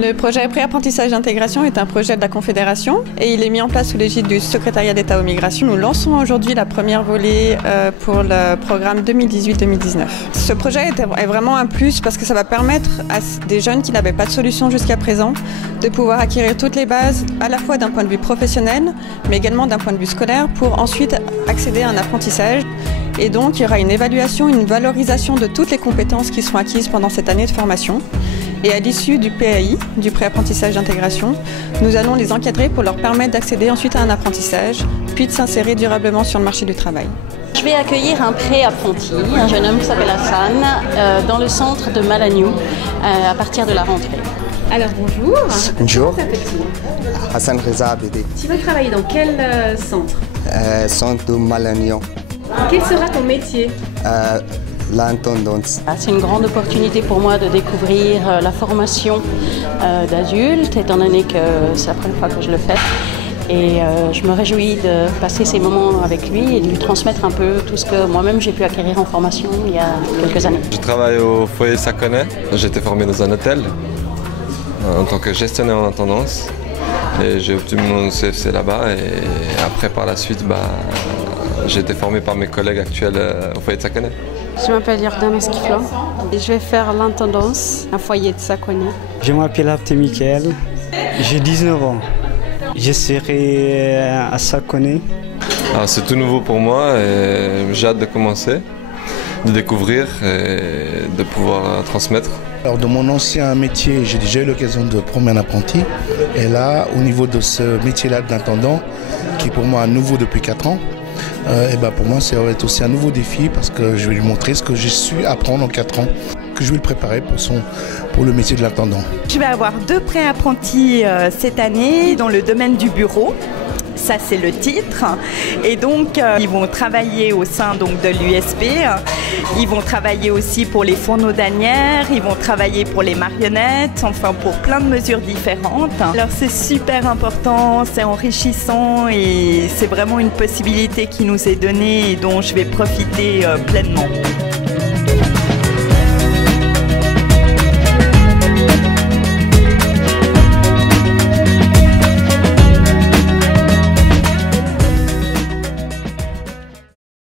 Le projet Pré-apprentissage d'intégration est un projet de la Confédération et il est mis en place sous l'égide du Secrétariat d'État aux migrations. Nous lançons aujourd'hui la première volée pour le programme 2018-2019. Ce projet est vraiment un plus parce que ça va permettre à des jeunes qui n'avaient pas de solution jusqu'à présent de pouvoir acquérir toutes les bases à la fois d'un point de vue professionnel mais également d'un point de vue scolaire pour ensuite accéder à un apprentissage. Et donc il y aura une évaluation, une valorisation de toutes les compétences qui seront acquises pendant cette année de formation. Et à l'issue du PAI, du pré-apprentissage d'intégration, nous allons les encadrer pour leur permettre d'accéder ensuite à un apprentissage, puis de s'insérer durablement sur le marché du travail. Je vais accueillir un pré-apprenti, un jeune homme qui s'appelle Hassan, dans le centre de Malagnou à partir de la rentrée. Alors bonjour. Bonjour. Comment s'appelle-t-il ? Hassan Reza Abedi. Tu vas travailler dans quel centre ? Centre de Malagnou. Quel sera ton métier ? L'intendance. C'est une grande opportunité pour moi de découvrir la formation d'adulte, étant donné que c'est la première fois que je le fais. Et je me réjouis de passer ces moments avec lui et de lui transmettre un peu tout ce que moi-même j'ai pu acquérir en formation il y a quelques années. Je travaille au foyer Saconnet. J'ai été formé dans un hôtel en tant que gestionnaire en intendance. Et j'ai obtenu mon CFC là-bas et après par la suite j'ai été formé par mes collègues actuels au foyer de Saconnet. Je m'appelle Jordan Esquiflan et je vais faire l'intendance à foyer de Saconnet. Je m'appelle Abte Michael, j'ai 19 ans. Je serai à Saconnet. C'est tout nouveau pour moi et j'ai hâte de commencer, de découvrir et de pouvoir transmettre. Alors, de mon ancien métier, j'ai déjà eu l'occasion de prendre un apprenti. Et là, au niveau de ce métier-là d'intendant, qui est pour moi nouveau depuis 4 ans, pour moi, ça va être aussi un nouveau défi parce que je vais lui montrer ce que j'ai su apprendre en 4 ans, que je vais le préparer pour le métier de l'intendant. Je vais avoir 2 pré-apprentis cette année dans le domaine du bureau. Ça, c'est le titre. Et donc, ils vont travailler au sein donc, de l'USP. Ils vont travailler aussi pour les fourneaux d'Anières. Ils vont travailler pour les marionnettes. Enfin, pour plein de mesures différentes. Alors, c'est super important, c'est enrichissant et c'est vraiment une possibilité qui nous est donnée et dont je vais profiter pleinement.